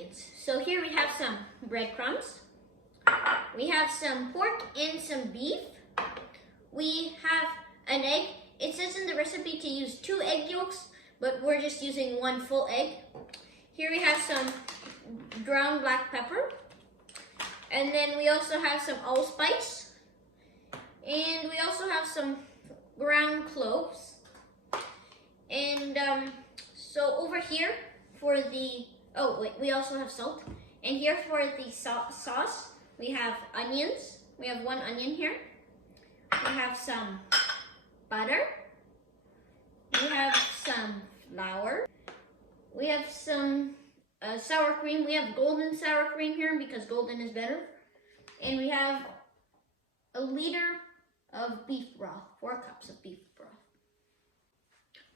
ingredients. So here we have some breadcrumbs. We have some pork and some beef. We have an egg. It says in the recipe to use 2 egg yolks, but we're just using 1 full egg. Here we have some ground black pepper. And then we also have some allspice. And we also have some ground cloves. And so over here for the, we also have salt. And here for the sauce, we have onions. We have 1 onion here. We have some butter. We have some flour. We have some sour cream. We have golden sour cream here because golden is better. And we have a liter of beef broth, 4 cups of beef broth.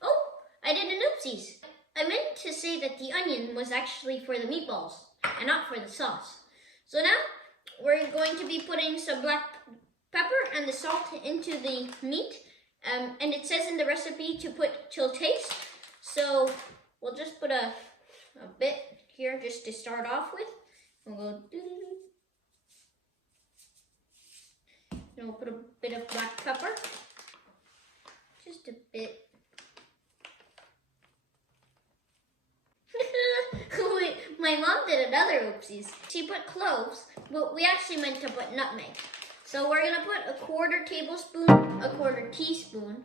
Oh, I did an oopsies. I meant to say that the onion was actually for the meatballs and not for the sauce. So now we're going to be putting some black pepper and the salt into the meat. And it says in the recipe to put till taste. So we'll just put a bit here just to start off with. We'll go doo-doo-doo. And we'll put a bit of black pepper. Just a bit. Wait, my mom did another oopsies. She put cloves, but we actually meant to put nutmeg. So we're gonna put a 1/4 tablespoon, a 1/4 teaspoon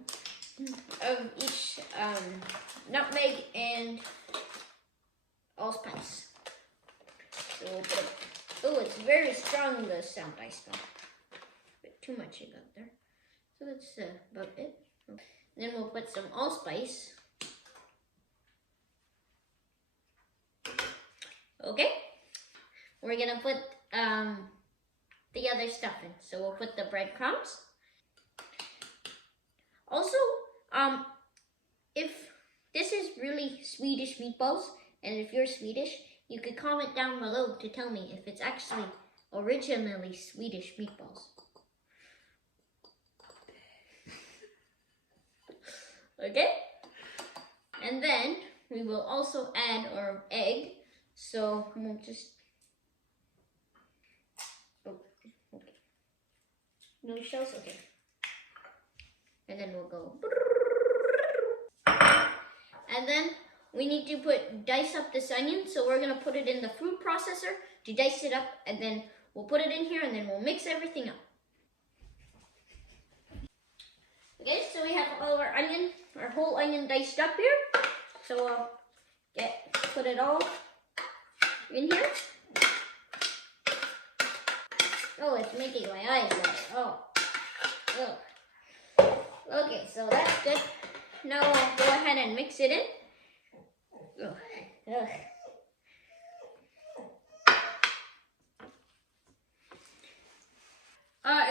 of each nutmeg and allspice. So we'll put it's very strong, the sound I smell. A bit too much I got there. So that's about it. And then we'll put some allspice. Okay, we're gonna put the other stuff in. So we'll put the breadcrumbs. Also, if this is really Swedish meatballs, and if you're Swedish, you could comment down below to tell me if it's actually originally Swedish meatballs. Okay? And then we will also add our egg. So we'll just, okay. No shells? Okay. And then we'll go. And then we need to dice up this onion. So we're gonna put it in the food processor to dice it up, and then we'll put it in here and then we'll mix everything up. Okay, so we have all of our whole onion diced up here. So we'll put it all in here. Oh, it's making my eyes water. Oh. Okay, so that's good. Now we'll go ahead and mix it in.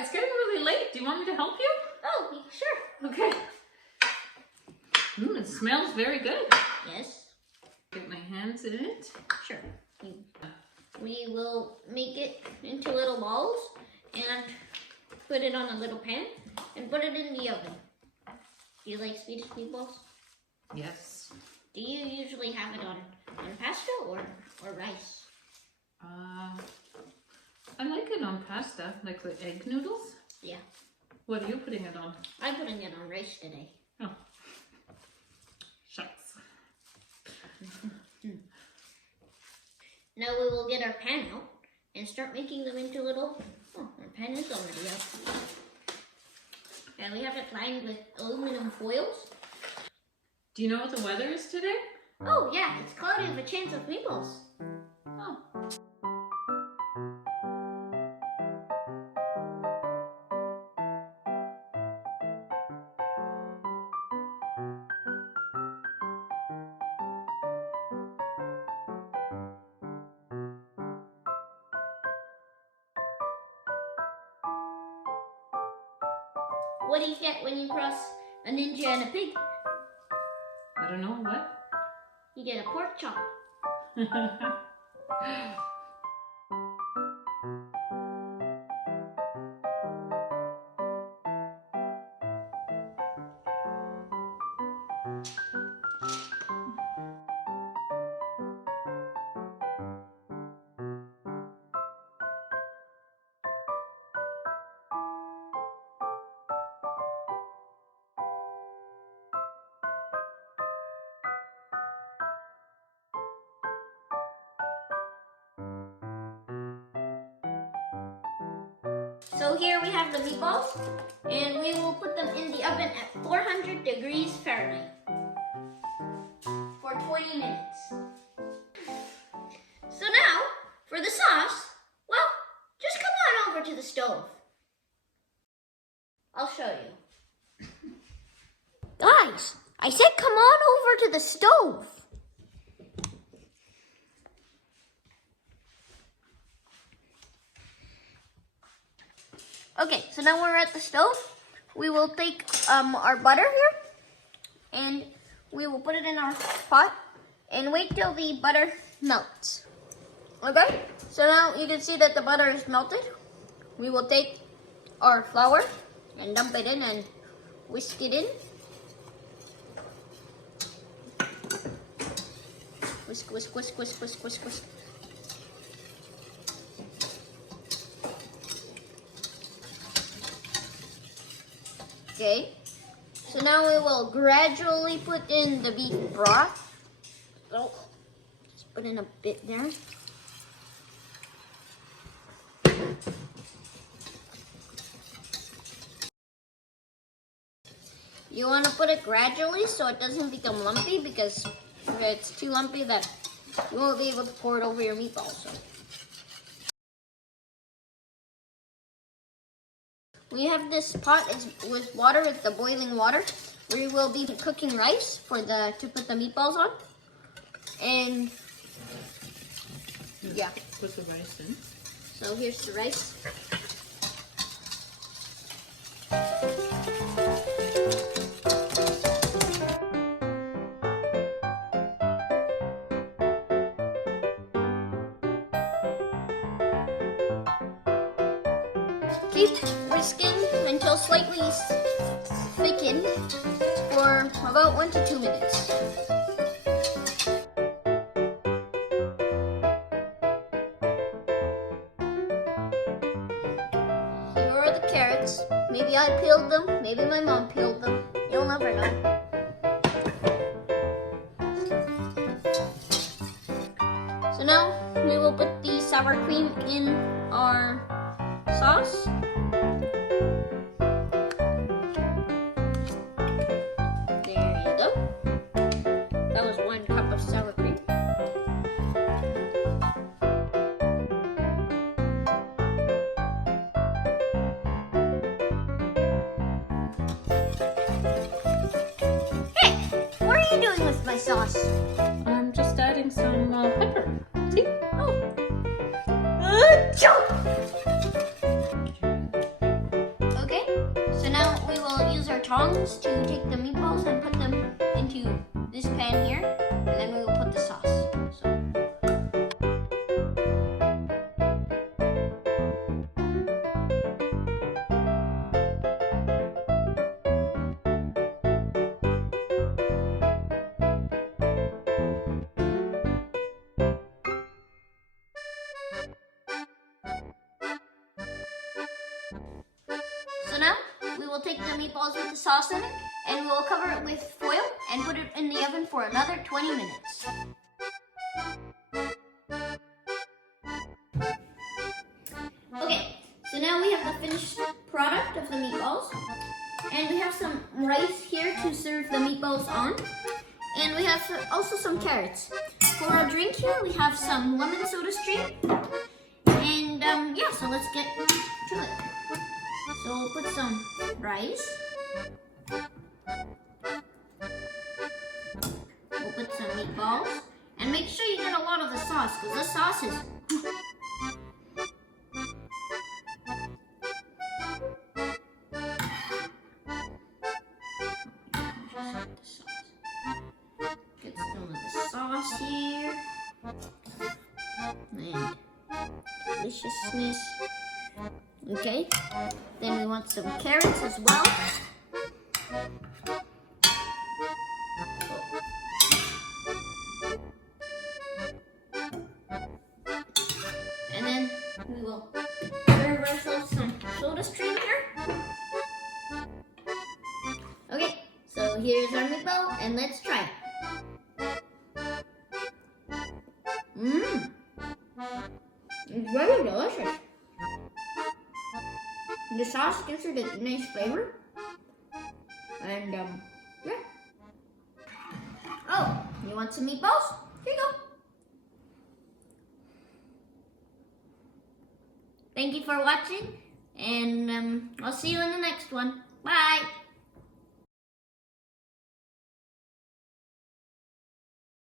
It's getting really late. Do you want me to help you? Oh, sure. Okay. It smells very good. Yes. Get my hands in it. Sure. We will make it into little balls and put it on a little pan and put it in the oven. Do you like Swedish meatballs? Yes. Do you usually have it on pasta or rice? I like it on pasta, like with egg noodles. Yeah. What are you putting it on? I'm putting it on rice today. Oh. Shucks. Now we will get our pan out and start making them into little, our pan is already out. And we have it lined with aluminum foils. Do you know what the weather is today? Oh yeah, it's cloudy with a chance of meatballs. Oh. What do you get when you cross a ninja and a pig? I don't know, what? You get a pork chop. So here we have the meatballs, and we will put them in the oven at 400 degrees Fahrenheit for 20 minutes. So now, for the sauce, well, just come on over to the stove. I'll show you. Guys, I said come on over to the stove. Okay, so now we're at the stove. We will take our butter here, and we will put it in our pot and wait till the butter melts. Okay, so now you can see that the butter is melted. We will take our flour and dump it in and whisk it in. Whisk, whisk, whisk, whisk, whisk, whisk, whisk. Okay, so now we will gradually put in the beef broth. Oh, just put in a bit there. You want to put it gradually so it doesn't become lumpy, because if it's too lumpy, that you won't be able to pour it over your meatballs. So. We have this pot with water, with the boiling water. We will be cooking rice to put the meatballs on. And yeah. Put the rice in. So here's the rice. Keep whisking until slightly thickened for about 1 to 2 minutes. Here are the carrots. Maybe I peeled them, maybe my mom peeled them. You'll never know. So now we will put the sour cream in our sauce. There you go. That was 1 cup of sour cream. Hey, what are you doing with my sauce? I'm just adding some pepper. See? Oh. Okay, so now we will use our tongs to take the meatballs and put them into this pan here, and then we will put the sauce. So. So now we will take the meatballs with the sauce in it, and we will cover it with foil and put it in the oven for another 20 minutes. Okay, so now we have the finished product of the meatballs, and we have some rice here to serve the meatballs on, and we have also some carrots. For our drink here, we have some lemon soda stream, and yeah, so let's get to it. So we'll put some rice. We'll put some meatballs. And make sure you get a lot of the sauce, because the sauce is... Get some of the sauce here. And deliciousness. Okay, then we want some carrots as well. And then we will serve ourselves some soda stream here. Okay, so here's our meatball, and let's try it. Mmm, it's very delicious. The sauce gives it a nice flavor. And yeah. Oh, you want some meatballs? Here you go. Thank you for watching, and I'll see you in the next one. Bye.